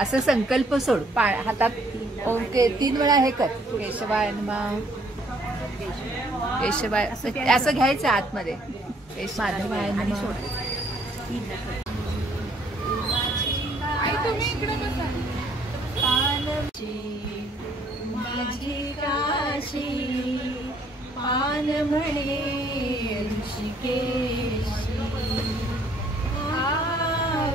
असं संकल्प सोड. हातात ओके 3 वेळा हे कर. केशवाय नमः, केशवाय असं घ्यायचं आतमध्ये. माधवाय नमः. माझी काशी पान म्हणे ऋषिकेशी,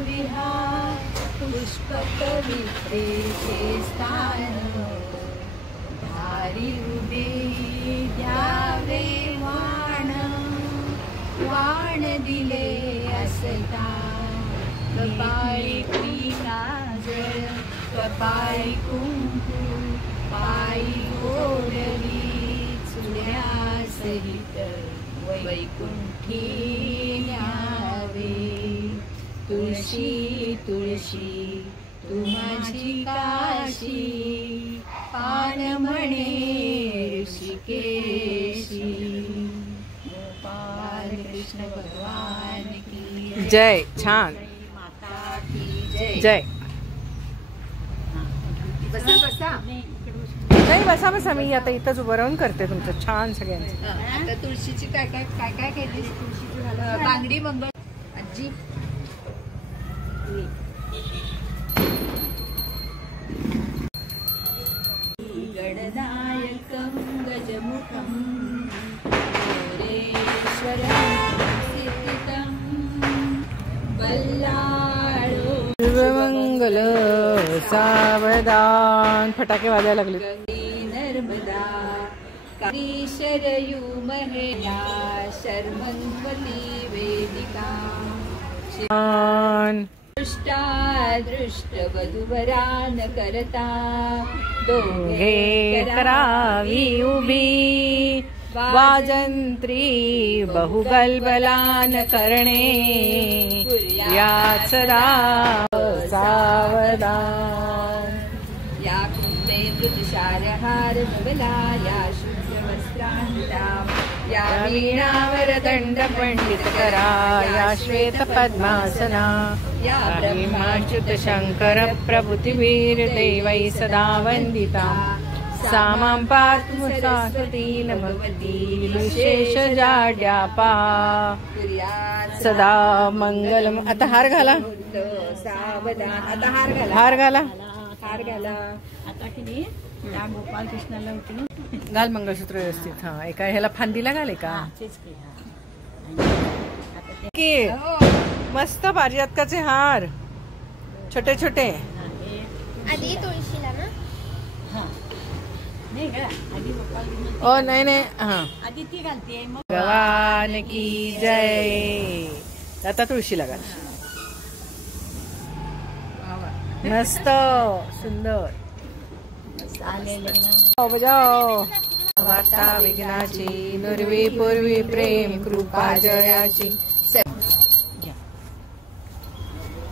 विहार पुष्प कवितेचे स्थान, धारी उभे द्यावे वाण, वाण दिले असता कपाळी काजळ, कपाळी कुंकू, पायी गोडवी चुड्यासहित वैकुंठी न्यावे. तुळशी तुळशी तू माझी काशी, पान म्हणे ऋषिकेशी. गोपाल कृष्ण भगवान की जय. छान. माता की जय. जय. बसा बसा. नाही बसा बसा, मी आता इथंच उभं राहून करते तुमचं छान सगळ्यांचं. आता तुळशीची काय काय काय काय केलीस? तुळशीची झालं बांगडी मंगळ आजी. गणनायकं गजमुखं मोरेश्वरं सिद्धितं बल्लाळो. शुभमंगल सावधान. फटाके वाजायला लागले. नर्मदा काली शरयू महेया, शर्मन्वती वेदिका. दृष्टा दृष्ट वधूवरान करता, दोघे करावी उभी, वाजंत्री बहुगलबलान करणे, या सदा सावधान. या कुंते मृदुशारहार मुगला, या शुभ्रवस्त्रान्विता, या वीणावर दंड पंडित करा, या श्वेत पद्मासना, या ब्रह्माच्युत शंकर प्रभृतिवीर देवै सदा वंदिता. सामां पातु सरस्वती नमवती, विशेष जाड्यापा सदा मंगलम. आता हार घाला. सावधान. आता हार घाला. हार घाला. हार घाला. आता की नाही त्या गोपाल कृष्णाला घाल मंगळसूत्र व्यवस्थित. हा एका ह्याला फांदीला घाले का की मस्त पारिजातकाचे हार छोटे छोटे. आधी तुळशीला ना. ओ नाही नाही. हा आधी ती घालते. भगवान की जय. आता तुळशीला घाल. मस्त सुंदर. बजाओ. वार्ता विघ्नाची, नुरवी पूर्वी प्रेम कृपा जयाची.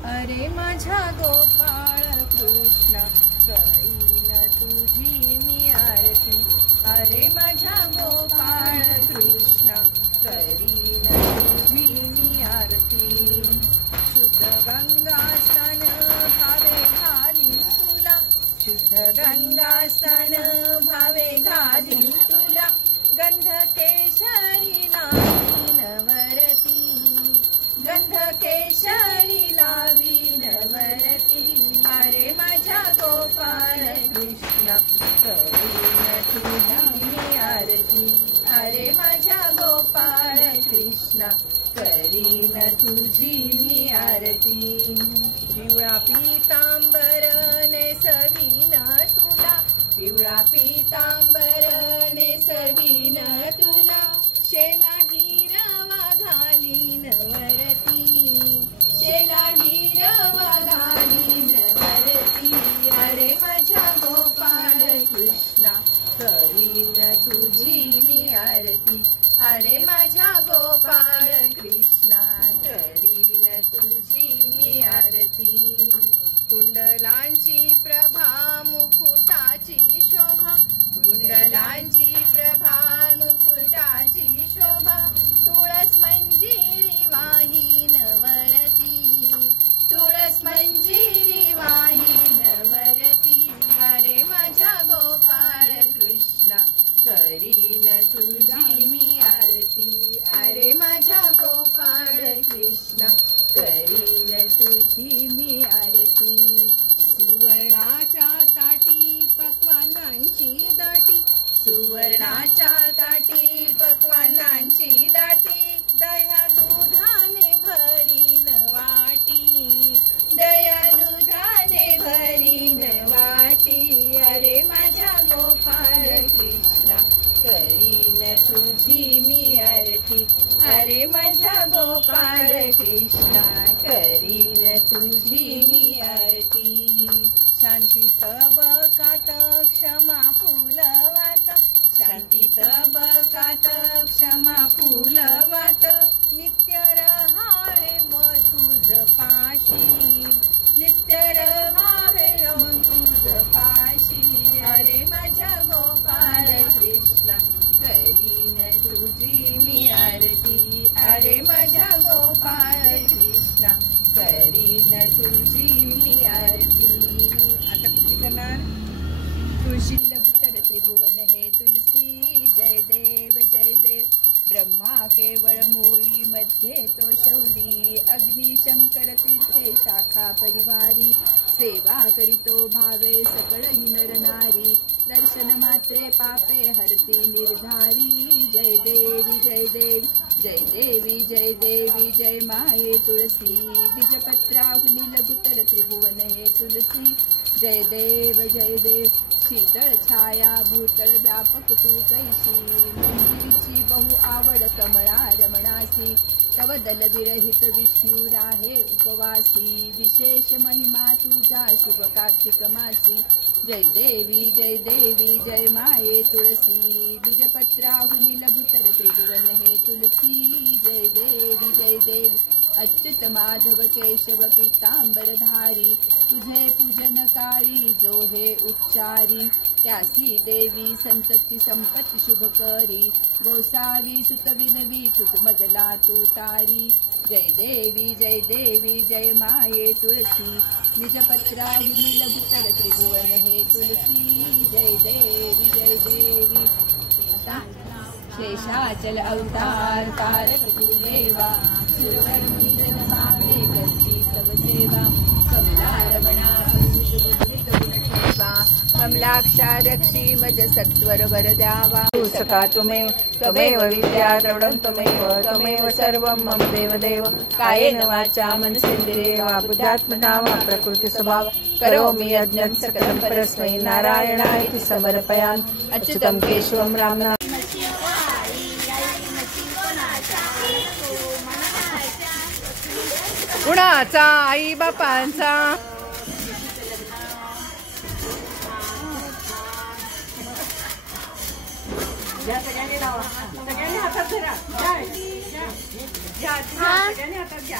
अरे माझा गोपाळ कृष्ण, करीन तुझी मी आरती. अरे माझा गोपाळ कृष्ण, करीन तुझी मी आरती. शुद्ध गंगा स्नान भावे घालीन तुला, शुद्ध गंगा स्नान भावे घालीन तुला. गंध केशरी लावीन वरती, गंध केशरी लावीन वरती. अरे माझ्या गोपाळ कृष्ण, करीन तुझी मी आरती. अरे माझ्या गोपाळ कृष्ण, करीन तुझी मी आरती. पिवळा पीतांबर नेसवीन तुला, पिवळा पीतांबर नेसवीन तुला. शेला हिरवा घालीन वरती, शेला हिरवा घालीन वरती. अरे माझ्या गोपाळ कृष्णा, करीन तुझी मी आरती. अरे माझ्या गोपाळ कृष्णा, करीन तुझी मी आरती. कुंडलांची प्रभा मुकुटाची शोभा, कुंडलांची प्रभा मुकुटाची शोभा. तुळस मंजिरी वाहीन वरती, तुळस मंजिरी वाहीन तुझी मी आरती, अरे माझ्या गोपाळ कृष्ण करीन तुझी मी आरती. सुवर्णाच्या ताटी पक्वानांची दाटी, सुवर्णाच्या ताटी पक्वानांची दाटी, दह्या दुधाने भरीन वाटी, दया दुधाने भरीन वाटी, अरे माझ्या गोपाळ कृष्णा करीन तुझी मी आरती, अरे माझ्या गोपाळ कृष्णा करीन तुझी मी आरती. शांती तबकात क्षमा फुलवात, शांती तबकात क्षमा फुलवात, नित्य रहावे व तुझ पाशी, नित्य रहावे व तुझ पाशी, अरे माझ्या गोपाळ कृष्णा करीन तुझी मी आरती, अरे माझ्या गोपाळ कृष्णा करीन तुझी मी आरती. आता कुठली करणार? तुळशी लघुतर त्रिभुवन हे तुलसी, जय देव जय देव. ब्रह्मा केवळ मूळी मध्ये तो शौरी, अग्नि शंकर तीर्थे शाखा परिवारी, सेवा करीतो भावे सकळही नर नारी, दर्शन मात्रे पापे हरती निर्धारी. जय देवी जय देवी जय देवी जय देवी जय माये तुळसी, बीजपत्राहुनी लघुतर त्रिभुवन हे तुलसी. जय देव जय देव. शीतळ छाया भूतळ व्यापक तू कैशी, मंदिरीची बहु आवड कमळा रमणासी, तव दल विरहित विष्णू राहे उपवासी, विशेष महिमा तुझा शुभ कार्तिक मासी. जय देवी जय माये तुळसी, बीजपत्राहुनी लघुतर त्रिभुवन हे तुलसी. जय देवी अच्युत माधव केशव पीतांबरधारी, तुझे पूजनकारी जो हे उच्चारी, त्यासी देवी संतती संपत्ती शुभ करी, गोसावी सुत विनवी तुझ मजला तू तारी. जय देवी जय माये तुळसी, निजपत्राहिनी लघुतर त्रिभुवन हे तुलसी. जय देवी. आता शेषाचल अवतार तारक गुरुदेवा, सुरवरुणी जनभावे करची तव सेवा, कमला रमणा कमलाक्षा रक्षी मज सत्वर वर द्यावा. सखा त्वमेव विद्या द्रवणं त्वमेव सर्वं मम देव. कायेन वाचा मनसेन्द्रियेण वा बुद्ध्यात्मना वा प्रकृती स्वभाव करोमि यज्ञं सकलं परस्मै नारायणाय समर्पयामि. अच्युतं केशवं रामनाम. कुणाचा? आई बापांचा. सगळ्यांनी लावा, सगळ्यांनी हातात धरा. सगळ्यांनी हातात घ्या.